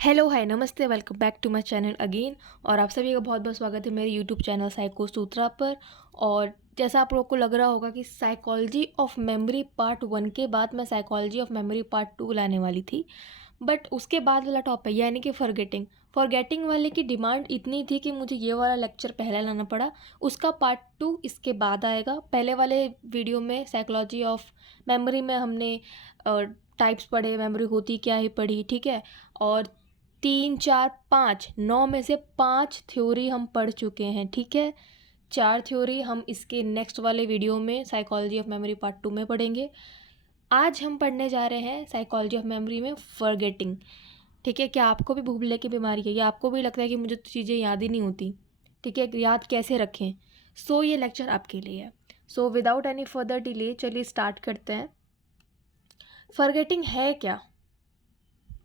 Hello hi नमस्ते welcome back to my channel again. और आप सभी का बहुत बहुत स्वागत है मेरे यूट्यूब चैनल साइको सूत्रा पर। और जैसा आप लोग को लग रहा होगा कि साइकोलॉजी ऑफ मेमोरी पार्ट 1 के बाद मैं साइकोलॉजी ऑफ मेमोरी पार्ट 2 लाने वाली थी, बट उसके बाद वाला टॉपिक यानी कि फॉरगेटिंग वाले की डिमांड इतनी थी कि मुझे ये वाला लेक्चर पहले लाना पड़ा। उसका पार्ट 2 इसके बाद आएगा। पहले वाले वीडियो में साइकोलॉजी ऑफ मेमोरी में हमने टाइप्स पढ़े, मेमोरी होती क्या ही पढ़ी, ठीक है। और 3 4 5 9 में से 5 थ्योरी हम पढ़ चुके हैं, ठीक है। 4 थ्योरी हम इसके नेक्स्ट वाले वीडियो में साइकोलॉजी ऑफ मेमोरी पार्ट 2 में पढ़ेंगे। आज हम पढ़ने जा रहे हैं साइकोलॉजी ऑफ मेमोरी में फॉरगेटिंग, ठीक है। क्या आपको भी भूलने की बीमारी है या आपको भी लगता है कि मुझे तो चीज़ें याद ही नहीं होती, ठीक है, याद कैसे रखें? सो ये लेक्चर आपके लिए है। So without any further delay चलिए स्टार्ट करते हैं। फॉरगेटिंग है क्या,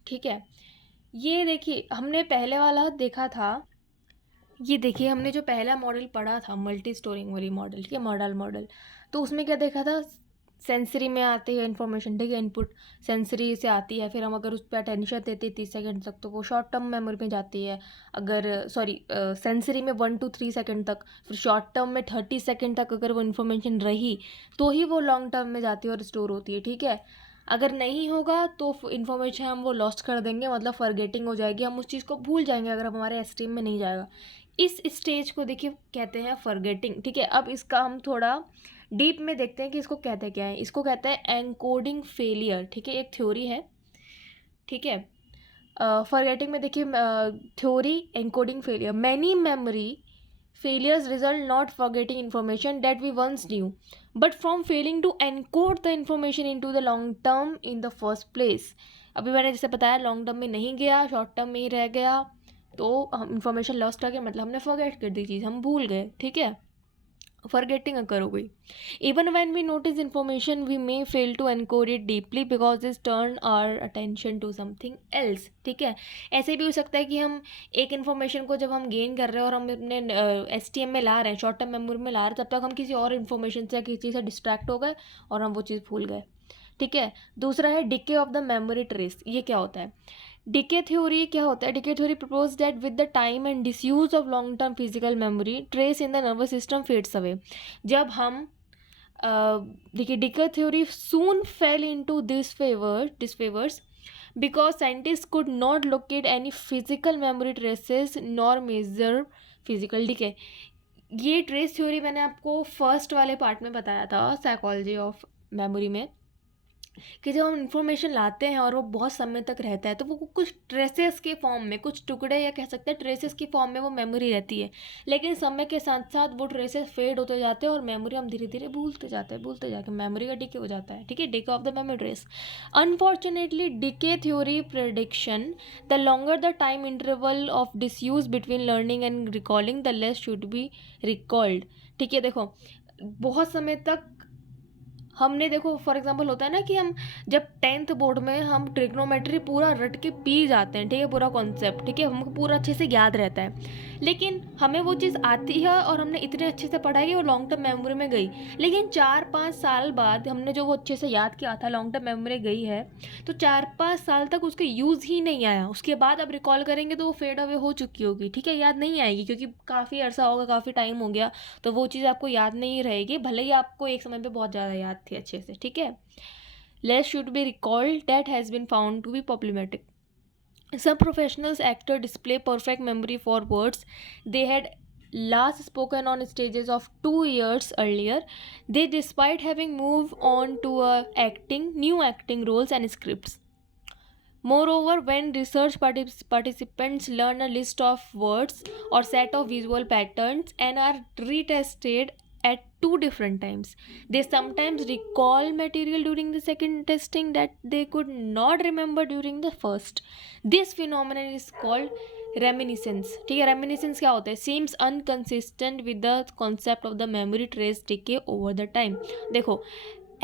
ठीक है। ये देखिए हमने पहले वाला देखा था। ये देखिए हमने जो पहला मॉडल पढ़ा था मल्टी स्टोरी मेमोरी मॉडल, ठीक है, मॉडल। तो उसमें क्या देखा था, सेंसरी में आती है इन्फॉर्मेशन, ठीक है, इनपुट सेंसरी से आती है, फिर हम अगर उस पर अटेंशन देते 30 सेकंड तक तो वो शॉर्ट टर्म मेमोरी में जाती है। अगर सेंसरी में 1 to 3 सेकंड तक, फिर शॉर्ट टर्म में 30 सेकंड तक अगर वो इन्फॉर्मेशन रही तो ही वो लॉन्ग टर्म में जाती है और स्टोर होती है, ठीक है। अगर नहीं होगा तो इन्फॉर्मेशन हम वो लॉस्ट कर देंगे, मतलब फॉरगेटिंग हो जाएगी, हम उस चीज़ को भूल जाएंगे अगर हम हमारे एस्टीम में नहीं जाएगा। इस स्टेज को देखिए कहते हैं फॉरगेटिंग, ठीक है। अब इसका हम थोड़ा डीप में देखते हैं कि इसको कहते क्या है। इसको कहते हैं एनकोडिंग फेलियर, ठीक है, एक थ्योरी है, ठीक है। फॉरगेटिंग में देखिए theory encoding failure, many memory failures result not forgetting information that we once knew but from failing to encode the information into the long term in the first place। अभी मैंने जैसे बताया long term में नहीं गया, short term में ही रह गया, तो हम इंफॉर्मेशन लॉस्ट कर गए, मतलब हमने फॉरगेट कर दी चीज़, हम भूल गए, ठीक है। फॉरगेटिंग अकर हो गई। Even when we notice information we may fail to encode it deeply because is turn our attention to something else, ठीक है। ऐसे भी हो सकता है कि हम एक इन्फॉर्मेशन को जब हम गेन कर रहे हैं और हम अपने एस टी एम में ला रहे हैं, शॉर्ट टर्म मेमोरी में ला रहे हैं, तब तक हम किसी और इन्फॉर्मेशन से या किसी चीज़ से डिस्ट्रैक्ट हो गए और हम वो चीज़ भूल गए, ठीक है। दूसरा है decay of the memory trace. ये क्या होता है? डिके थ्योरी क्या होता है? Decay theory propose that with the time and disuse of long term physical memory trace in the nervous system fades away. जब हम देखिए decay theory soon fail into disfavors because scientists could not locate any physical memory traces nor measure physical decay। ये trace theory मैंने आपको first वाले part में बताया था साइकोलॉजी ऑफ मेमोरी में, कि जब हम इंफॉर्मेशन लाते हैं और वो बहुत समय तक रहता है तो वो कुछ ट्रेसेस के फॉर्म में, कुछ टुकड़े या कह सकते हैं ट्रेसेस की फॉर्म में वो मेमोरी रहती है, लेकिन समय के साथ साथ वो ट्रेसेस फेड होते जाते हैं और मेमोरी हम धीरे धीरे भूलते जाते हैं, मेमोरी का डिके हो जाता है, ठीक है, decay of the memory trace. Unfortunately decay theory prediction the longer the time interval of disuse between learning and recalling the less should be recalled, ठीक है। देखो बहुत समय तक हमने, देखो फॉर एग्जांपल होता है ना कि हम जब 10th बोर्ड में हम ट्रिग्नोमेट्री पूरा रट के पी जाते हैं, ठीक है, पूरा कॉन्सेप्ट, ठीक है, हमको पूरा अच्छे से याद रहता है, लेकिन हमें वो चीज़ आती है और हमने इतने अच्छे से पढ़ा कि वो लॉन्ग टर्म मेमोरी में गई, लेकिन 4-5 साल बाद हमने जो वो अच्छे से याद किया था लॉन्ग टर्म मेमोरी गई है, तो 4-5 साल तक उसका यूज़ ही नहीं आया। उसके बाद अब रिकॉल करेंगे तो वो फेड अवे हो चुकी होगी, ठीक है, याद नहीं आएगी क्योंकि काफ़ी अर्सा होगा, काफ़ी टाइम हो गया, तो वो चीज़ आपको याद नहीं रहेगी, भले ही आपको एक समय पे बहुत ज़्यादा याद थी अच्छे से, ठीक है। Less should be recalled that has been found to be problematic। Some professionals actor display perfect memory for words they had last spoken on stages of 2 years earlier. They, despite having moved on to new acting roles and scripts. Moreover, when research participants learn a list of words or set of visual patterns and are retested at 2 different times, they sometimes recall material during the second testing that they could not remember during the first। This phenomenon is called reminiscence, ठीक है। reminiscence क्या होता है? seems inconsistent with the concept of the memory trace decay over the time। देखो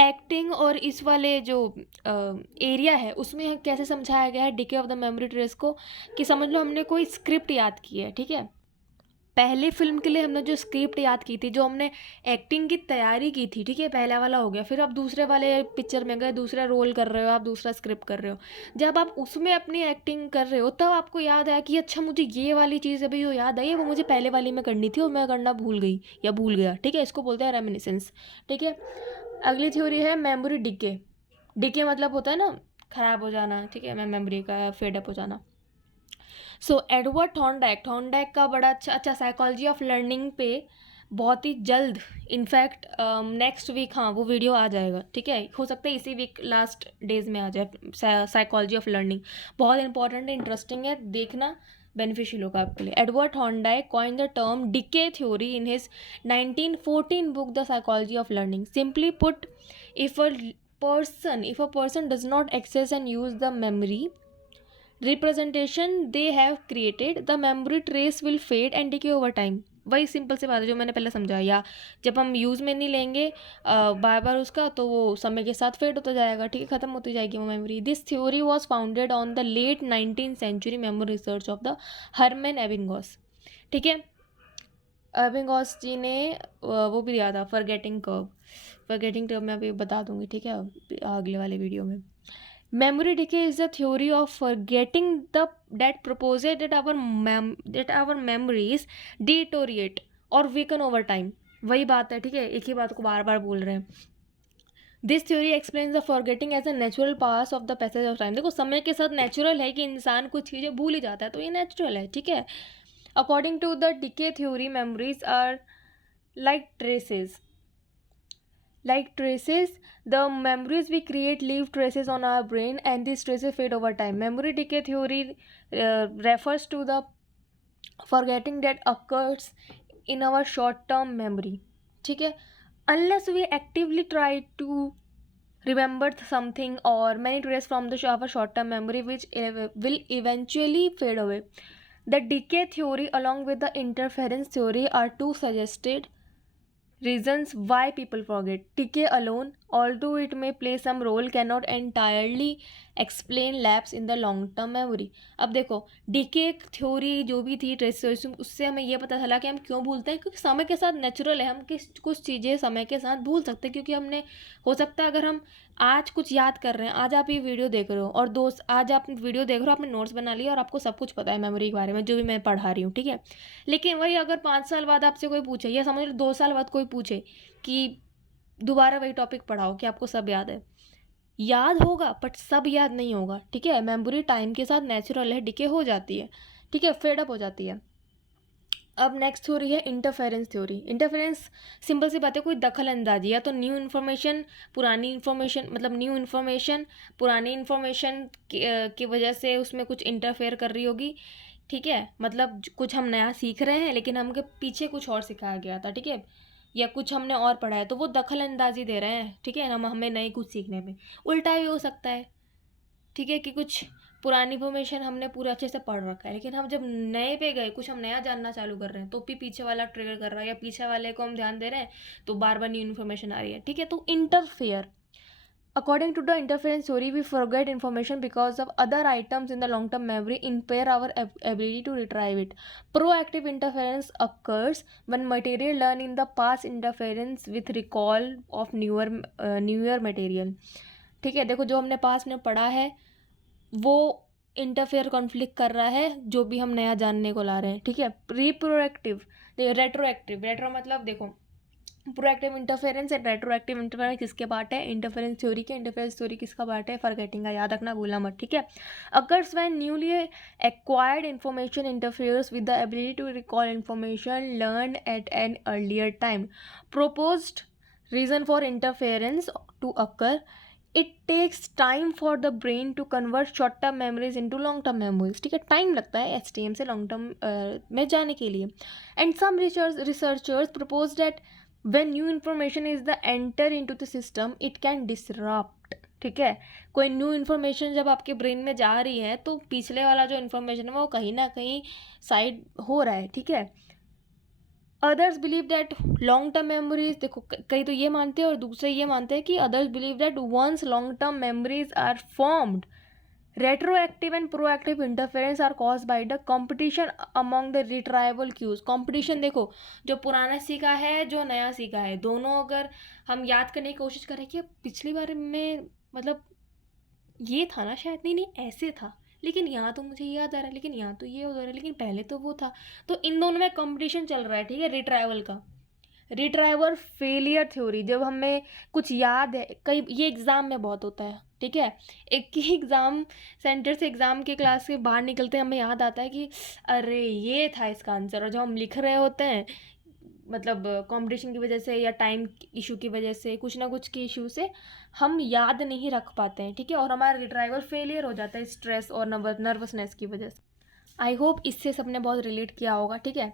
acting और इस वाले जो एरिया है उसमें कैसे समझाया गया है decay of the memory trace को, कि समझ लो हमने कोई स्क्रिप्ट याद की है, ठीक है, पहले फिल्म के लिए हमने जो स्क्रिप्ट याद की थी, जो हमने एक्टिंग की तैयारी की थी, ठीक है, पहला वाला हो गया, फिर आप दूसरे वाले पिक्चर में गए, दूसरा रोल कर रहे हो, आप दूसरा स्क्रिप्ट कर रहे हो। जब आप उसमें अपनी एक्टिंग कर रहे हो तब आपको याद आया कि अच्छा मुझे ये वाली चीज़ अभी जो याद आई है वो मुझे पहले वाली में करनी थी और मैं करना भूल गई या भूल गया, ठीक है, इसको बोलते हैं रेमिनिसेंस, ठीक है। अगली थ्योरी है मेमोरी डिके। डिके मतलब होता है ना खराब हो जाना, ठीक है, मेमोरी का फेडअप हो जाना। सो एडवर्ड थॉर्नडाइक का बड़ा अच्छा साइकोलॉजी ऑफ लर्निंग पे बहुत ही जल्द, इनफैक्ट नेक्स्ट वीक, हाँ वो वीडियो आ जाएगा, ठीक है, हो सकता है इसी वीक लास्ट डेज में आ जाए। साइकोलॉजी ऑफ लर्निंग बहुत इंपॉर्टेंट है, इंटरेस्टिंग है, देखना, बेनिफिशियल होगा आपके लिए। Edward Thorndike coin the term decay theory in his 1914 book the psychology of learning. Simply put, if a person does not access and use the memory representation they have created, the memory trace will fade and decay over time। वही simple सी बात है जो मैंने पहले समझाया। जब हम use में नहीं लेंगे बार बार उसका, तो वो समय के साथ फेड होता जाएगा, ठीक है, ख़त्म होती जाएगी वो memory. This theory was founded on the late 19th century memory research of the Hermann Ebbinghaus, ठीक है। एबिंगॉस जी ने वो भी दिया था फॉरगेटिंग कर्व मैं अभी बता दूंगी, ठीक है, अगले वाले वीडियो में। Memory decay is the theory of forgetting that proposes that our memories deteriorate or weaken over time। वही बात है, ठीक है, एक ही बात को बार बार बोल रहे हैं। This theory explains the forgetting as a natural pass of the passage of time. देखो समय के साथ नेचुरल है कि इंसान कुछ चीज़ें भूल ही जाता है, तो ये नेचुरल है, ठीक है। According to the decay theory memories are like traces the memories we create leave traces on our brain and these traces fade over time। memory decay theory refers to the forgetting that occurs in our short term memory, ठीक है, unless we actively try to remember something or many traces from the our short term memory which will eventually fade away। the decay theory along with the interference theory are two suggested reasons why people forget। decay alone, although it may play some role, cannot entirely explain lapse in the long term memory। अब देखो decay theory जो भी थी trace, उससे हमें ये पता चला कि हम क्यों भूलते हैं, क्योंकि समय के साथ नेचुरल है, हम कुछ चीज़ें समय के साथ भूल सकते हैं, क्योंकि हमने, हो सकता है अगर हम आज कुछ याद कर रहे हैं, आज आप ये वीडियो देख रहे हो और दोस्त आज आप वीडियो देख रहे हो, आपने नोट्स बना लिया और आपको सब कुछ पता है मेमोरी के बारे में जो भी मैं पढ़ा रही हूँ, ठीक है, लेकिन वही अगर 5 साल बाद आपसे कोई पूछे या समझ लो 2 साल बाद कोई पूछे कि दोबारा वही टॉपिक पढ़ाओ कि आपको सब याद है, याद होगा बट सब याद नहीं होगा, ठीक है। मेमोरी टाइम के साथ नेचुरल है, डिके हो जाती है, ठीक है, फेडअप हो जाती है। अब नेक्स्ट थ्योरी है इंटरफेरेंस थ्योरी। इंटरफेरेंस सिंपल सी बात है, कोई दखल अंदाजी, या तो न्यू इन्फॉर्मेशन पुरानी इन्फॉर्मेशन, मतलब न्यू इन्फॉर्मेशन पुरानी इन्फॉर्मेशन की वजह से उसमें कुछ इंटरफेयर कर रही होगी, ठीक है, मतलब कुछ हम नया सीख रहे हैं लेकिन हमके पीछे कुछ और सिखाया गया था, ठीक है, या कुछ हमने और पढ़ा है तो वो दखल अंदाजी दे रहे हैं, ठीक है, हम हमें नए कुछ सीखने में। उल्टा भी हो सकता है, ठीक है, कि कुछ पुरानी इन्फॉर्मेशन हमने पूरा अच्छे से पढ़ रखा है लेकिन हम जब नए पे गए, कुछ हम नया जानना चालू कर रहे हैं, तो भी पीछे वाला ट्रिगर कर रहा है या पीछे वाले को हम ध्यान दे रहे हैं तो बार बार न्यू इन्फॉर्मेशन आ रही है, ठीक है, तो interfere. According to the interference theory, we forget information because of other items in the long-term memory impair our ability to retrieve it। Proactive interference occurs when material learned in the past interference with recall of newer material। ठीक है, देखो जो हमने पास में पढ़ा है वो interfere conflict कर रहा है जो भी हम नया जानने को ला रहे हैं, ठीक है। रेट्रो मतलब देखो proactive interference and retroactive interference किसके पार्ट है, इंटरफेरेंस थ्योरी के। इंटरफेरेंस थ्योरी किसका पार्ट है, फॉरगेटिंग का, याद रखना, भूलना मत, ठीक है। Occurs when newly acquired information interferes with the ability to recall information learn at an earlier time. Proposed reason for interference to occur, it takes time for the brain to convert short term memories into long term memories, ठीक है, time लगता है STM से long term में जाने के लिए। And some researchers propose that when new information is the enter into the system it can disrupt, ठीक है, कोई न्यू इन्फॉर्मेशन जब आपके ब्रेन में जा रही है तो पिछले वाला जो इन्फॉर्मेशन है वो कहीं ना कहीं साइड हो रहा है, ठीक है। Others believe that long term memories, देखो कई तो ये मानते हैं और दूसरे ये मानते हैं कि others believe that once long term memories are formed retroactive and proactive interference are cause by the competition among the retrieval cues. Competition देखो, जो पुराना सीखा है जो नया सीखा है, दोनों अगर हम याद करने की कोशिश करें कि पिछली बार में मतलब ये था ना शायद, नहीं नहीं ऐसे था, लेकिन यहाँ तो मुझे याद आ रहा है, लेकिन यहाँ तो ये हो रहा है, लेकिन पहले तो वो था। तो इन दोनों में कंपटीशन चल रहा है, ठीक है, रिट्राइवल का। रिट्राइवल फेलियर थ्योरी, जब हमें कुछ याद है, कई ये एग्ज़ाम में बहुत होता है, ठीक है, एक ही एग्ज़ाम सेंटर से एग्ज़ाम के क्लास के बाहर निकलते हैं, हमें याद आता है कि अरे ये था इसका आंसर, और जब हम लिख रहे होते हैं मतलब कंपटीशन की वजह से या टाइम इशू की वजह से, कुछ ना कुछ के इशू से हम याद नहीं रख पाते हैं, ठीक है, और हमारा रिट्राइवल फेलियर हो जाता है स्ट्रेस और नर्वसनेस की वजह से। आई होप इससे सबने बहुत रिलेट किया होगा, ठीक है,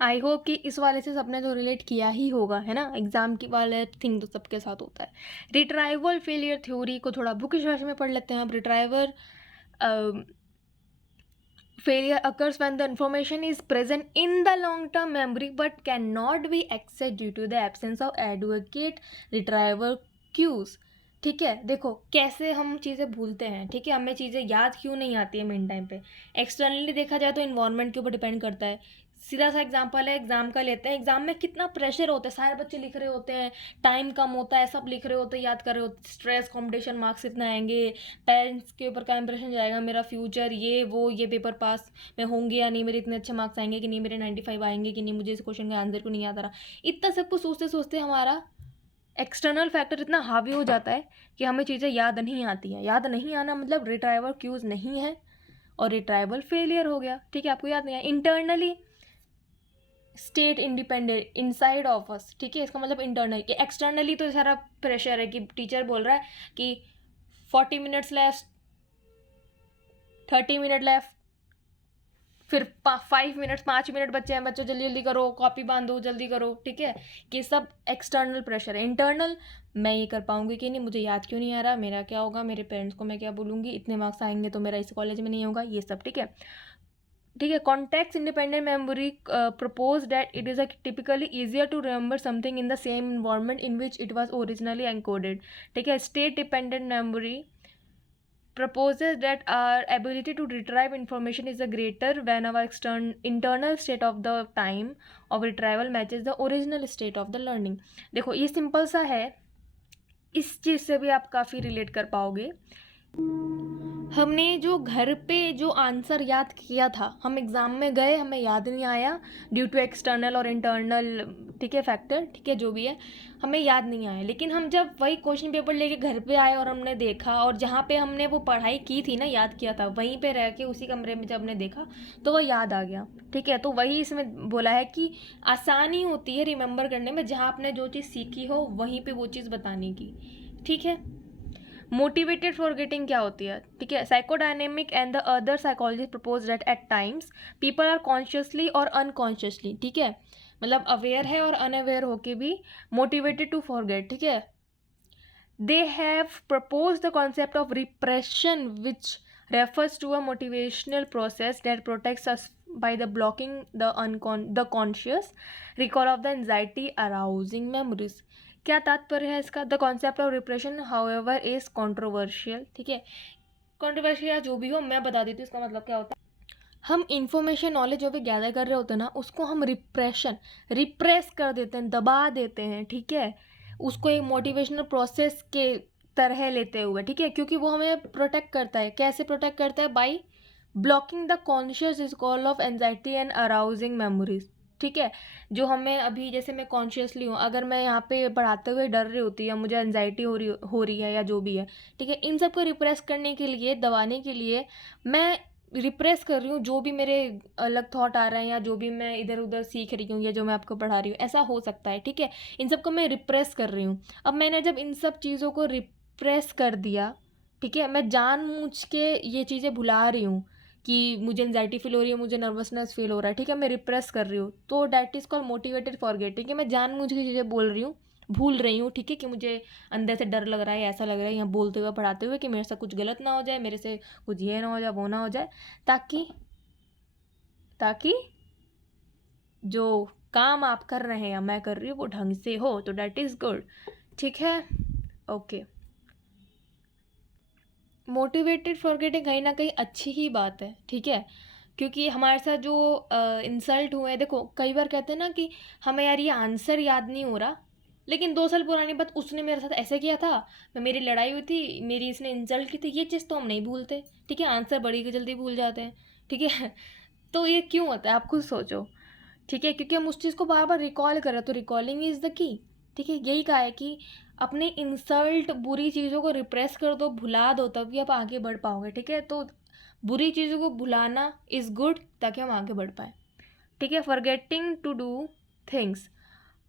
आई होप कि इस वाले से सबने तो रिलेट किया ही होगा, है ना, एग्जाम की वाले थिंग तो सबके साथ होता है। रिट्राइवल फेलियर थ्योरी को थोड़ा बुकिश भाषा में पढ़ लेते हैं अब। Retrieval failure occurs when the information is present in the long term memory but cannot be accessed due to the absence of adequate retrieval cues। ठीक है, देखो कैसे हम चीज़ें भूलते हैं, ठीक है, हमें चीज़ें याद क्यों नहीं आती है मेन टाइम पे। एक्सटर्नली देखा जाए तो इन्वायरमेंट के ऊपर डिपेंड करता है। सीधा सा एग्जांपल है, एग्जाम का लेते हैं। एग्जाम में कितना प्रेशर होता है, सारे बच्चे लिख रहे होते हैं, टाइम कम होता है, सब लिख रहे होते हैं, याद कर रहे होते, स्ट्रेस, कॉम्पिटिशन, मार्क्स इतना आएंगे, पेरेंट्स के ऊपर क्या इंप्रेशन जाएगा, मेरा फ्यूचर ये वो, ये पेपर पास में होंगे या नहीं, मेरे इतने अच्छे मार्क्स आएंगे कि नहीं, मेरे 95 आएंगे कि नहीं, मुझे इस क्वेश्चन का आंसर को नहीं याद आ रहा। इतना सब कुछ सोचते सोचते हमारा एक्सटर्नल फैक्टर इतना हावी हो जाता है कि हमें चीज़ें याद नहीं आती हैं। याद नहीं आना मतलब रिट्राइवल क्यूज नहीं है और रिट्राइवल फेलियर हो गया, ठीक है, आपको याद नहीं आया। Internally state independent inside of us, ठीक है, इसका मतलब इंटरनल। कि एक्सटर्नली तो सारा प्रेशर है कि टीचर बोल रहा है कि 40 मिनट्स लेफ्ट, 30 मिनट लेफ्ट, फिर 5 मिनट, 5 मिनट बच्चे हैं, बच्चों जल्दी जल्दी करो, कॉपी बांधो, जल्दी करो, ठीक है, कि सब एक्सटर्नल प्रेशर है। इंटरनल, मैं ये कर पाऊंगी कि नहीं, मुझे याद क्यों नहीं आ रहा, मेरा क्या होगा, मेरे पेरेंट्स को मैं क्या बोलूँगी, इतने मार्क्स आएंगे तो मेरा इस कॉलेज में नहीं होगा, ये सब, ठीक है, ठीक है। Context independent memory propose that it is a typically easier to remember something in the same environment in which it was originally encoded, ठीक है। State dependent memory proposes that our ability to retrieve information is a greater when our internal state of the time of retrieval matches the original state of the learning। देखो ये simple सा है, इस चीज़ से भी आप काफ़ी रिलेट कर पाओगे। हमने जो घर पे जो आंसर याद किया था, हम एग्ज़ाम में गए, हमें याद नहीं आया ड्यू टू एक्सटर्नल और इंटरनल, ठीक है, फैक्टर, ठीक है, जो भी है, हमें याद नहीं आया। लेकिन हम जब वही क्वेश्चन पेपर लेके घर पे आए और हमने देखा, और जहाँ पे हमने वो पढ़ाई की थी ना, याद किया था, वहीं पे रह के उसी कमरे में जब हमने देखा तो वह याद आ गया, ठीक है। तो वही इसमें बोला है कि आसानी होती है रिमेंबर करने में, जहाँ आपने जो चीज़ सीखी हो वहीं पर वो चीज़ बताने की, ठीक है। मोटिवेटेड फॉरगेटिंग क्या होती है, ठीक है। Psychodynamic and the other psychologist propose that at times people are consciously और अनकॉन्शियसली, ठीक है, मतलब अवेयर है और अनअवेयर होके भी मोटिवेटेड टू फॉरगेट, ठीक है। They have propose the concept of repression which refers to a motivational process that protects us by the blocking the conscious recall of the anxiety arousing memories। क्या तात्पर्य है इसका? The concept of repression however is controversial, ठीक है, controversial जो भी हो, मैं बता देती हूँ इसका मतलब क्या होता है। हम इंफॉर्मेशन नॉलेज जो भी गैदर कर रहे होते हैं ना, उसको हम रिप्रेस कर देते हैं, दबा देते हैं, ठीक है, उसको एक मोटिवेशनल प्रोसेस के तरह लेते हुए, ठीक है, क्योंकि वो हमें प्रोटेक्ट करता है। कैसे प्रोटेक्ट करता है? By blocking the conscious is call of anxiety and arousing memories, ठीक है। जो हमें अभी, जैसे मैं कॉन्शियसली हूँ, अगर मैं यहाँ पे पढ़ाते हुए डर रही होती है, मुझे एंजाइटी हो रही है या जो भी है, ठीक है, इन सबको रिप्रेस करने के लिए, दबाने के लिए मैं रिप्रेस कर रही हूँ जो भी मेरे अलग थॉट आ रहे हैं, या जो भी मैं इधर उधर सीख रही हूँ, या जो मैं आपको पढ़ा रही हूँ, ऐसा हो सकता है, ठीक है। इन सबको मैं रिप्रेस कर रही हूँ। अब मैंने जब इन सब चीज़ों को रिप्रेस कर दिया, ठीक है, मैं जानबूझ के ये चीज़ें भुला रही हूँ कि मुझे एंजाइटी फील हो रही है, मुझे नर्वसनेस फील हो रहा है, ठीक है, मैं रिप्रेस कर रही हूँ, तो that is called motivated forgetting, कि मैं जानबूझ के चीज़ें बोल रही हूँ, भूल रही हूँ, ठीक है, कि मुझे अंदर से डर लग रहा है, ऐसा लग रहा है यहाँ बोलते हुए, पढ़ाते हुए, कि मेरे से कुछ गलत ना हो जाए, मेरे से कुछ ये ना हो जाए, वो ना हो जाए, ताकि ताकि जो काम आप कर रहे हैं या मैं कर रही हूँ वो ढंग से हो, तो डैट इज़ गुड, ठीक है, ओके। मोटिवेटेड फॉरगेटिंग कहीं न कहीं अच्छी ही बात है, ठीक है? क्योंकि हमारे साथ जो इंसल्ट हुए हैं, देखो कई बार कहते हैं ना कि हमें यार ये आंसर याद नहीं हो रहा, लेकिन 2 साल पुरानी बात उसने मेरे साथ ऐसे किया था, मेरी लड़ाई हुई थी, मेरी इसने इंसल्ट की थी, ये चीज़ तो हम नहीं भूलते, ठीक है? आंसर बड़ी जल्दी भूल जाते हैं, ठीक है? तो ये क्यों होता है आप खुद सोचो, ठीक है? क्योंकि हम उस चीज़ को बार-बार रिकॉल कर रहे हैं, तो रिकॉलिंग इज़ द की, ठीक है? यही कहा है कि अपने इंसल्ट बुरी चीज़ों को रिप्रेस कर दो, भुला दो, तभी आप आगे बढ़ पाओगे, ठीक है? तो बुरी चीज़ों को भुलाना इज़ गुड, ताकि हम आगे बढ़ पाएँ, ठीक है? Forgetting to do things,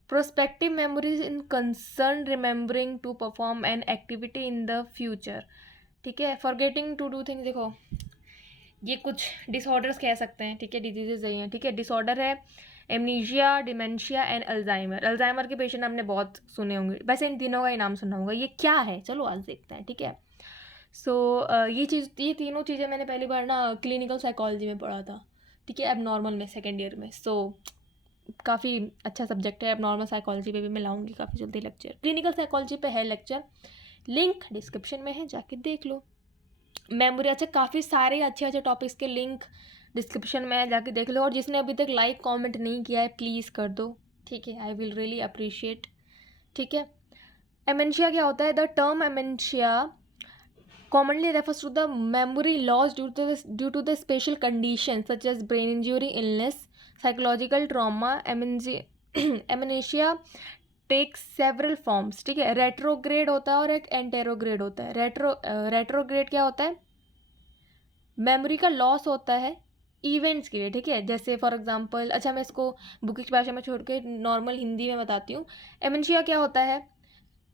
prospective memories in concern remembering to perform an activity in the future, ठीक है? फॉरगेटिंग टू डू थिंग्स, देखो ये कुछ डिसऑर्डर्स कह सकते हैं, ठीक है? डिजीजेज नहीं है, ठीक है? डिसऑर्डर है amnesia, dementia and Alzheimer. Alzheimer के पेशेंट आपने बहुत सुने होंगे, वैसे इन तीनों का ही नाम सुना होगा। ये क्या है, चलो आज देखते हैं, ठीक है? सो ये तीनों चीज़ें मैंने पहली बार ना क्लिनिकल साइकोलॉजी में पढ़ा था, ठीक है? अब नॉर्मल में सेकेंड ईयर में। सो काफ़ी अच्छा सब्जेक्ट है, अब नॉर्मल साइकोलॉजी पे भी मैं लाऊंगी काफ़ी जल्दी लेक्चर। क्लिनिकल साइकोलॉजी पे है लेक्चर, लिंक डिस्क्रिप्शन में है, जाके देख लो। मेमोरी, अच्छा काफ़ी सारे अच्छे अच्छे टॉपिक्स के लिंक डिस्क्रिप्शन में जाके देख लो, और जिसने अभी तक लाइक कमेंट नहीं किया है प्लीज़ कर दो, ठीक है? आई विल रियली अप्रिशिएट, ठीक है? एमेंशिया क्या होता है? The term amentia commonly refers to the memory loss due to the special conditions such as brain injury, illness, psychological trauma. Amnesia takes several forms, ठीक है? रेट्रोग्रेड होता है और एक एंटेरोग्रेड होता है। रेट्रोग्रेड क्या होता है? मेमोरी का लॉस होता है इवेंट्स के लिए, ठीक है? जैसे फॉर एग्जांपल, अच्छा मैं इसको बुकिश भाषा में छोड़ के नॉर्मल हिंदी में बताती हूँ। एमेंशिया क्या होता है?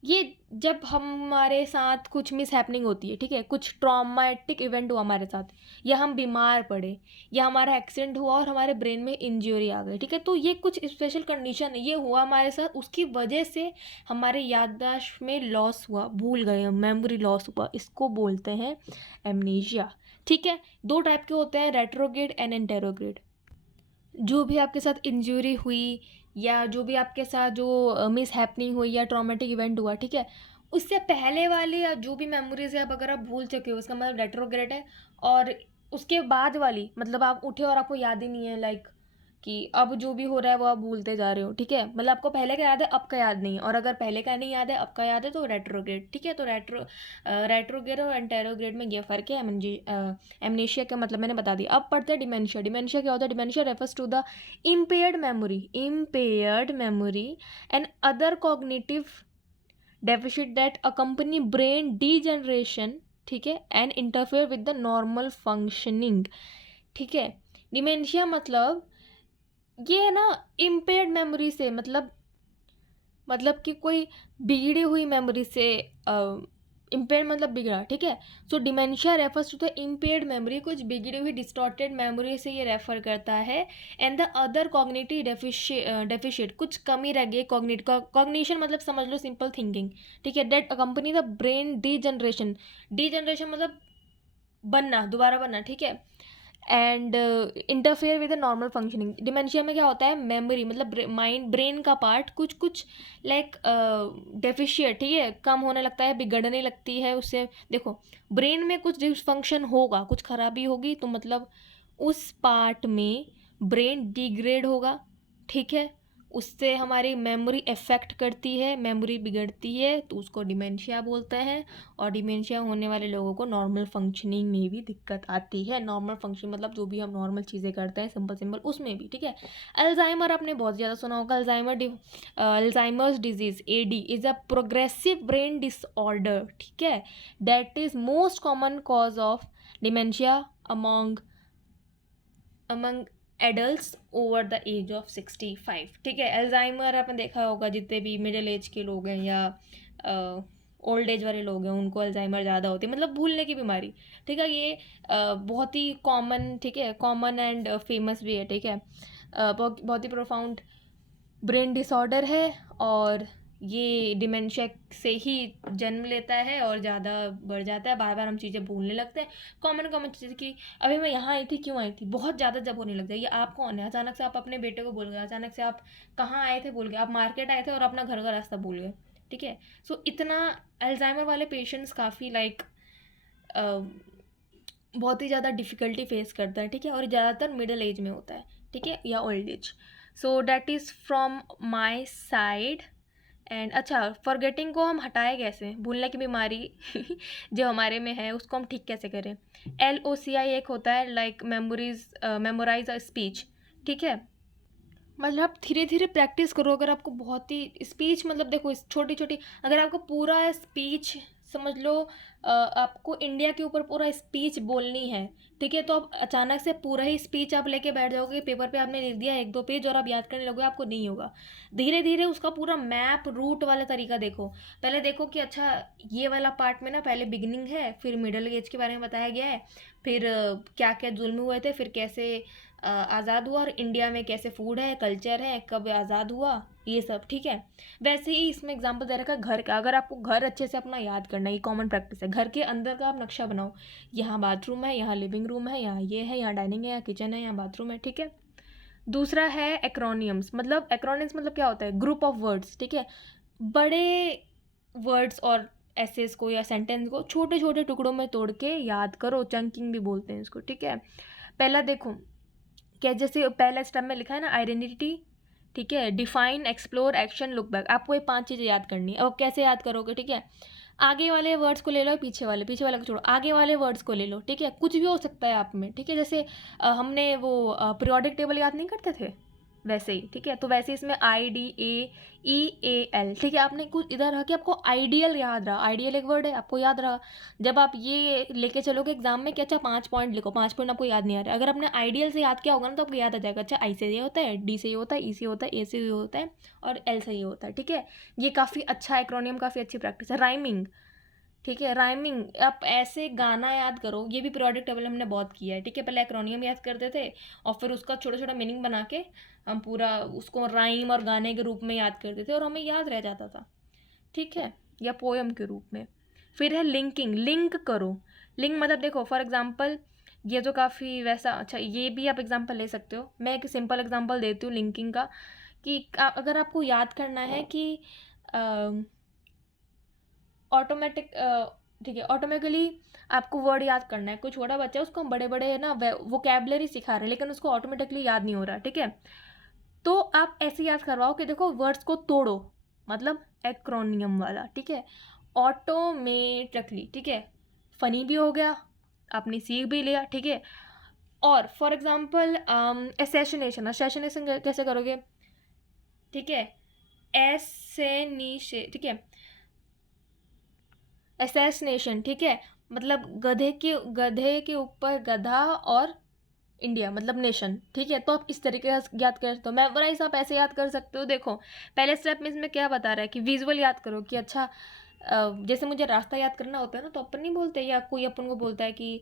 ये जब हमारे साथ कुछ मिस हैपनिंग होती है, ठीक है? कुछ ट्रॉमेटिक इवेंट हुआ हमारे साथ, या हम बीमार पड़े, या हमारा एक्सीडेंट हुआ और हमारे ब्रेन में इंजरी आ गई, ठीक है? तो ये कुछ स्पेशल कंडीशन है, ये हुआ हमारे साथ, उसकी वजह से हमारे याददाश्त में लॉस हुआ, भूल गए, मेमोरी लॉस हुआ, इसको बोलते हैं एमनीशिया, ठीक है? 2 टाइप के होते हैं, रेट्रोग्रेड एंड एंटेरोग्रेड। जो भी आपके साथ इंजरी हुई, या जो भी आपके साथ जो मिस हैपनिंग हुई या ट्रॉमेटिक इवेंट हुआ, ठीक है? उससे पहले वाली या जो भी मेमोरीज है, आप अगर आप भूल चुके हो, उसका मतलब रेट्रोग्रेड है। और उसके बाद वाली, मतलब आप उठे और आपको याद ही नहीं है, लाइक कि अब जो भी हो रहा है वो आप भूलते जा रहे हो, ठीक है? मतलब आपको पहले का याद है, अब का याद नहीं है, और अगर पहले का नहीं याद है, अब का याद है, तो रेट्रोग्रेड, ठीक है? तो रेट्रोग्रेड और एंटेरोग्रेड में ये फ़र्क है। एमनेशिया का मतलब मैंने बता दिया। अब पढ़ते हैं डिमेंशिया। डिमेंशिया क्या होता है? Dementia refers to the impaired memory and other cognitive deficit that accompany brain degeneration, ठीक है? And interfere with the normal functioning, ठीक है? डिमेंशिया मतलब ये है ना, इम्पेयर्ड मेमोरी से, मतलब कि कोई बिगड़ी हुई मेमोरी से, इम्पेयर्ड मतलब बिगड़ा, ठीक है? So dementia refers to the impaired memory, कुछ बिगड़ी हुई डिस्टॉर्टेड मेमोरी से ये रेफर करता है। And the other cognitive deficit, कुछ कमी रह गई कॉग्निशन, मतलब समझ लो सिंपल थिंकिंग, ठीक है? That accompany the brain degeneration मतलब बनना, दोबारा बनना, ठीक है? And interfere with the normal functioning. Dementia में क्या होता है? मेमोरी मतलब माइंड, ब्रेन का पार्ट कुछ लाइक डेफिशिएट, ठीक है, कम होने लगता है, बिगड़ने लगती है। उससे देखो, ब्रेन में कुछ डिसफंक्शन होगा, कुछ खराबी होगी, तो मतलब उस पार्ट में ब्रेन डिग्रेड होगा, ठीक है? उससे हमारी मेमोरी इफेक्ट करती है, मेमोरी बिगड़ती है, तो उसको डिमेंशिया बोलते हैं। और डिमेंशिया होने वाले लोगों को नॉर्मल फंक्शनिंग में भी दिक्कत आती है। नॉर्मल फंक्शन मतलब जो भी हम नॉर्मल चीज़ें करते हैं, सिंपल उसमें भी, ठीक है? अल्जाइमर आपने बहुत ज़्यादा सुना होगा। Alzheimer's disease, AD, is a progressive brain disorder, ठीक है? That is most common cause of dementia among adults over the age of 65, ठीक है? अल्जाइमर आपने देखा होगा, जितने भी मिडिल एज के लोग हैं या ओल्ड एज वाले लोग हैं, उनको अल्जाइमर ज़्यादा होती है, मतलब भूलने की बीमारी, ठीक है? ये बहुत ही कॉमन, ठीक है, कॉमन एंड फेमस भी है, ठीक है? बहुत ही प्रोफाउंड ब्रेन डिसऑर्डर है, और ये डिमेंशिया से ही जन्म लेता है और ज़्यादा बढ़ जाता है, बार बार हम चीज़ें भूलने लगते हैं। कॉमन चीज़ें कि अभी मैं यहाँ आई थी, क्यों आई थी, बहुत ज़्यादा जब होने लग जाए। ये आप कौन है? अचानक से आप अपने बेटे को भूल गए, अचानक से आप कहाँ आए थे भूल गए, आप मार्केट आए थे और अपना घर का रास्ता भूल गए, ठीक है? सो इतना अल्जाइमर वाले पेशेंट्स काफ़ी लाइक बहुत ही ज़्यादा डिफ़िकल्टी फेस करता है, ठीक है, और ज़्यादातर मिडिल एज में होता है, ठीक है, या old age. So that is from my side. And अच्छा, फॉरगेटिंग को हम हटाएं कैसे, भूलने की बीमारी जो हमारे में है उसको हम ठीक कैसे करें। LOCI एक होता है लाइक मेमोराइज अ स्पीच, ठीक है। मतलब धीरे धीरे प्रैक्टिस करो। अगर आपको बहुत ही स्पीच, मतलब देखो इस छोटी छोटी, अगर आपको पूरा स्पीच समझ लो, आपको इंडिया के ऊपर पूरा स्पीच बोलनी है, ठीक है, तो आप अचानक से पूरा ही स्पीच आप लेके बैठ जाओगे, पेपर पे आपने लिख दिया 1-2 पेज और आप याद करने लगोगे, आपको नहीं होगा। धीरे धीरे उसका पूरा मैप रूट वाला तरीका देखो। पहले देखो कि अच्छा ये वाला पार्ट में ना पहले बिगिनिंग है, फिर मिडल एज के बारे में बताया गया है, फिर क्या क्या जुल्म हुए थे, फिर कैसे आज़ाद हुआ, और इंडिया में कैसे फूड है, कल्चर है, कब आज़ाद हुआ, ये सब, ठीक है। वैसे ही इसमें एग्जांपल दे रखा है घर का। अगर आपको घर अच्छे से अपना याद करना है, ये कॉमन प्रैक्टिस है, घर के अंदर का आप नक्शा बनाओ, यहाँ बाथरूम है, यहाँ लिविंग रूम है, यहाँ ये है, यहाँ डाइनिंग है, यहाँ किचन है, यहाँ बाथरूम है, ठीक है। दूसरा है एक्रोनियम्स। मतलब एक्रोनियम्स मतलब क्या होता है, ग्रुप ऑफ वर्ड्स, ठीक है। बड़े वर्ड्स और एसेस को या सेंटेंस को छोटे छोटे टुकड़ों में तोड़ के याद करो, चंकिंग भी बोलते हैं इसको, ठीक है। पहला देखो क्या, जैसे पहला स्टेप में लिखा है ना, आइडेंटिटी, ठीक है, define, explore, action, look back. आपको ये 5 चीज़ें याद करनी है। अब कैसे याद करोगे, ठीक है, आगे वाले वर्ड्स को ले लो, पीछे वाले को छोड़ो, आगे वाले वर्ड्स को ले लो, ठीक है। कुछ भी हो सकता है आप में, ठीक है, जैसे हमने वो पीरियोडिक टेबल याद नहीं करते थे, वैसे ही, ठीक है। तो वैसे इसमें IDAEAL, ठीक है, आपने कुछ इधर रहा कि आपको आइडियल याद रहा, आइडियल एक वर्ड है, आपको याद रहा। जब आप ये लेके चलोगे एग्जाम में कि अच्छा 5 पॉइंट लिखो, 5 पॉइंट आपको याद नहीं आ रहा, अगर आपने आइडियल से याद किया होगा ना तो आपको याद आ जाएगा, अच्छा आई से ये होता है, डी से ये होता है, ई से होता है, ए से ये होता है, और एल से ये होता है, ठीक है। ये काफ़ी अच्छा एक्रोनियम, काफ़ी अच्छी प्रैक्टिस है। राइमिंग, ठीक है, राइमिंग आप ऐसे गाना याद करो, ये भी पीरियोडिक टेबल हमने बहुत किया है, ठीक है। पहले एक्रोनियम याद करते थे और फिर उसका छोटा छोटा मीनिंग बना के हम पूरा उसको राइम और गाने के रूप में याद करते थे और हमें याद रह जाता था, ठीक है, या पोएम के रूप में। फिर है लिंकिंग, लिंक करो। लिंक मतलब देखो फॉर एग्जांपल, ये तो काफ़ी वैसा, अच्छा ये भी आप एग्जांपल ले सकते हो। मैं एक सिंपल एग्जांपल देती हूँ लिंकिंग का, कि अगर आपको याद करना है कि ऑटोमेटिक, ठीक है, ऑटोमेटिकली आपको वर्ड याद करना है, कोई छोटा बच्चा है उसको हम बड़े बड़े है ना वोकैबलरी सिखा रहे हैं, लेकिन उसको ऑटोमेटिकली याद नहीं हो रहा, ठीक है। तो आप ऐसे याद करवाओ कि देखो वर्ड्स को तोड़ो, मतलब एक्रोनियम वाला, ठीक है, ऑटोमेटिकली, ठीक है। फनी भी हो गया, आपने सीख भी लिया, ठीक है। और फॉर एग्जाम्पल असैसिनेशन, असैसिनेशन कैसे करोगे, ठीक है, एसेनीशे, ठीक है, असैसिनेशन, ठीक है, मतलब गधे के ऊपर गधा और इंडिया मतलब नेशन, ठीक है। तो आप इस तरीके से याद कर सकते हो। मेमोराइज आप ऐसे याद कर सकते हो। देखो पहले स्टेप में इसमें क्या बता रहा है कि विजुअल याद करो, कि अच्छा जैसे मुझे रास्ता याद करना होता है ना, तो अपन नहीं बोलते, या कोई अपन को बोलता है कि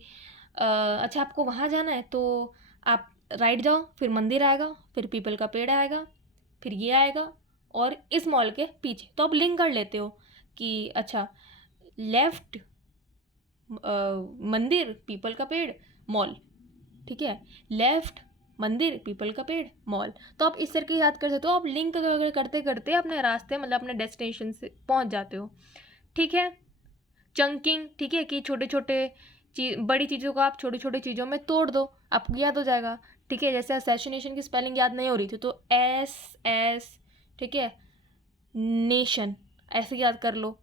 अच्छा आपको वहाँ जाना है तो आप राइट जाओ, फिर मंदिर आएगा, फिर पीपल का पेड़ आएगा, फिर ये आएगा, और इस मॉल के पीछे, तो आप लिंक कर लेते हो कि अच्छा लेफ्ट मंदिर, पीपल का पेड़, मॉल, ठीक है, लेफ्ट मंदिर, पीपल का पेड़, मॉल। तो आप इस तरह याद कर सकते हो। आप लिंक करते करते अपने रास्ते मतलब अपने डेस्टिनेशन से पहुंच जाते हो, ठीक है। चंकिंग, ठीक है, कि छोटे छोटे बड़ी चीज़ों को आप छोटी छोटी चीज़ों में तोड़ दो, आपको याद हो जाएगा, ठीक है। जैसे असैसिनेशन की स्पेलिंग याद नहीं हो रही थी तो SS, ठीक है, नेशन ऐसे याद कर लो,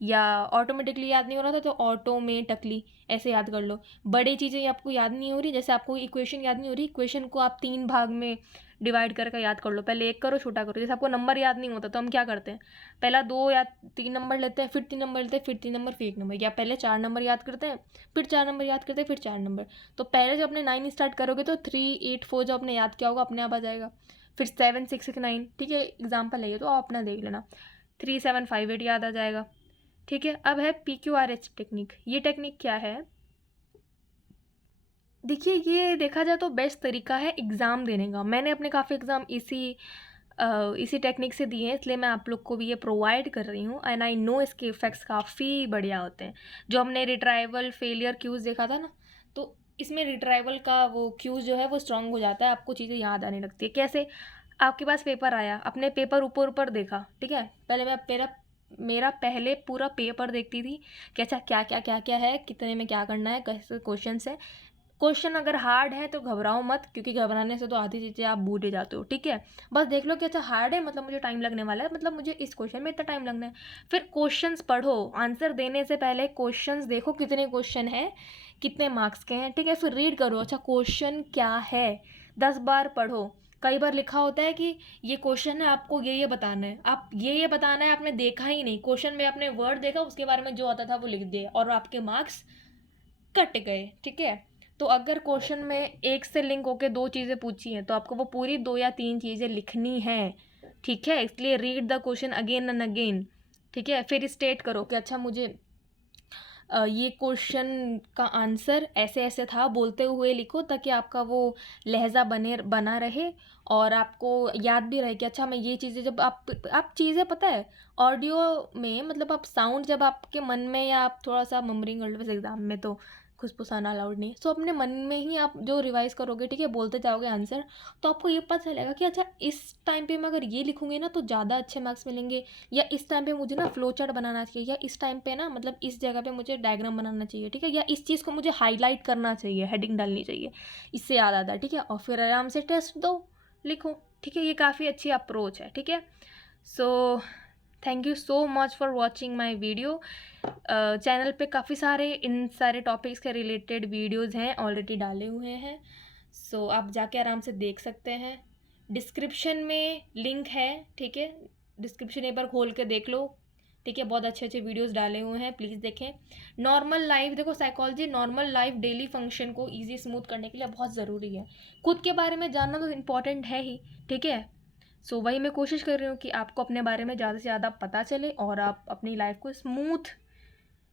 या ऑटोमेटिकली याद नहीं हो रहा था तो ऑटोमेटिकली ऐसे याद कर लो। बड़ी चीज़ें आपको याद नहीं हो रही, जैसे आपको इक्वेशन याद नहीं हो रही, इक्वेशन को आप 3 भाग में डिवाइड करके याद कर लो, पहले 1 करो, छोटा करो। जैसे आपको नंबर याद नहीं होता तो हम क्या करते हैं, पहला 2 या 3 नंबर लेते हैं, फिर 3 नंबर लेते हैं, फिर 3 नंबर, फिर 1 नंबर, या पहले 4 नंबर याद करते हैं, फिर 4 नंबर याद करते हैं, फिर 4 नंबर। तो पहले जब अपने 9 स्टार्ट करोगे तो 3 8 4 जो आपने याद किया होगा अपने आप आ जाएगा, फिर 7 6 6 9, ठीक है, एग्जाम्पल है ये तो आप अपना देख लेना, 3 7 5 8 याद आ जाएगा, ठीक है। अब है PQRH टेक्निक। ये टेक्निक क्या है, देखिए ये देखा जाए तो बेस्ट तरीका है एग्ज़ाम देने का। मैंने अपने काफ़ी एग्ज़ाम इसी टेक्निक से दिए हैं, इसलिए मैं आप लोग को भी ये प्रोवाइड कर रही हूँ, एंड आई नो इसके इफ़ेक्ट्स काफ़ी बढ़िया होते हैं। जो हमने रिट्राइवल फेलियर क्यूज़ देखा था ना, तो इसमें रिट्राइवल का वो क्यूज़ जो है वो स्ट्रॉन्ग हो जाता है, आपको चीज़ें याद आने लगती है। कैसे, आपके पास पेपर आया, अपने पेपर ऊपर ऊपर देखा, ठीक है, पहले मैं मेरा मेरा पहले पूरा पेपर देखती थी कि अच्छा क्या क्या क्या क्या है, कितने में क्या करना है, कैसे क्वेश्चन है। क्वेश्चन अगर हार्ड है तो घबराओ मत, क्योंकि घबराने से तो आधी चीज़ें आप भूल ही जाते हो, ठीक है। बस देख लो कि अच्छा हार्ड है, मतलब मुझे टाइम लगने वाला है, मतलब मुझे इस क्वेश्चन में इतना टाइम लगना है। फिर क्वेश्चंस पढ़ो, आंसर देने से पहले क्वेश्चंस देखो कितने क्वेश्चन हैं, कितने मार्क्स के हैं, ठीक है। फिर रीड करो, अच्छा क्वेश्चन क्या है, 10 बार पढ़ो। कई बार लिखा होता है कि ये क्वेश्चन है, आपको ये बताना है, आप ये बताना है, आपने देखा ही नहीं क्वेश्चन में, आपने वर्ड देखा, उसके बारे में जो आता था वो लिख दिया और आपके मार्क्स कट गए, ठीक है। तो अगर क्वेश्चन में एक से लिंक होके 2 चीज़ें पूछी हैं तो आपको वो पूरी 2 या 3 चीज़ें लिखनी है, ठीक है। इसलिए read the question again and again, ठीक है। फिर स्टेट करो कि अच्छा मुझे ये क्वेश्चन का आंसर ऐसे ऐसे था, बोलते हुए लिखो, ताकि आपका वो लहजा बना रहे और आपको याद भी रहे कि अच्छा मैं ये चीज़ें, जब आप चीज़ें पता है ऑडियो में, मतलब आप साउंड जब आपके मन में, या आप थोड़ा सा मम्बरिंग कर लो, वैसे एग्जाम में तो खुसफुसाना अलाउड नहीं है, सो अपने मन में ही आप जो रिवाइज करोगे, ठीक है, बोलते जाओगे आंसर, तो आपको ये पता चलेगा कि अच्छा इस टाइम पे मैं अगर ये लिखूंगी ना तो ज़्यादा अच्छे मार्क्स मिलेंगे, या इस टाइम पे मुझे ना फ्लो चार्ट बनाना चाहिए, या इस टाइम पे ना मतलब इस जगह पे मुझे डायग्राम बनाना चाहिए, ठीक है, या इस चीज़ को मुझे हाईलाइट करना चाहिए, हेडिंग डालनी चाहिए, इससे याद आता है, ठीक है। और फिर आराम से टेस्ट दो, लिखो, ठीक है। ये काफ़ी अच्छी अप्रोच है, ठीक है। So thank you so much for watching my video. Channel पे काफ़ी सारे इन सारे टॉपिक्स के रिलेटेड वीडियोज़ हैं, ऑलरेडी डाले हुए हैं, सो आप जाके आराम से देख सकते हैं। डिस्क्रिप्शन में लिंक है, ठीक है, डिस्क्रिप्शन एक बार खोल के देख लो, ठीक है। बहुत अच्छे अच्छे वीडियोस डाले हुए हैं, प्लीज़ देखें। नॉर्मल लाइफ देखो, psychology normal life daily function को ईजी स्मूथ करने के लिए बहुत ज़रूरी है। खुद के बारे में जानना तो इम्पॉर्टेंट है ही, ठीक है। सो वही मैं कोशिश कर रही हूँ कि आपको अपने बारे में ज़्यादा से ज़्यादा पता चले और आप अपनी लाइफ को स्मूथ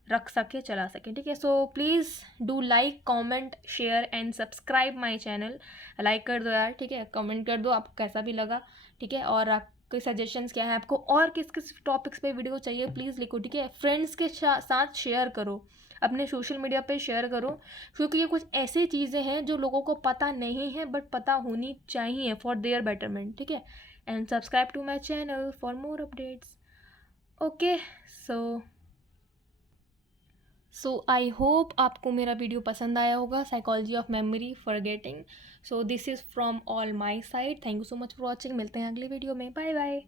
रख सके, चला सके, ठीक है। So please do like, comment, share and subscribe my channel. Like कर दो यार, ठीक है, कमेंट कर दो आपको कैसा भी लगा, ठीक है। और आपके सजेशंस क्या है, आपको और किस किस टॉपिक्स पे वीडियो चाहिए, प्लीज़ लिखो, ठीक है। फ्रेंड्स के साथ शेयर करो, अपने सोशल मीडिया पे शेयर करो, क्योंकि ये कुछ ऐसी चीज़ें हैं जो लोगों को पता नहीं है बट पता होनी चाहिए फॉर देयर बेटरमेंट, ठीक है। And subscribe to my channel for more updates. Okay, so I hope आपको मेरा वीडियो पसंद आया होगा, psychology of memory forgetting. So this is from all my side, thank you so much for watching, मिलते हैं अगले वीडियो में, bye bye.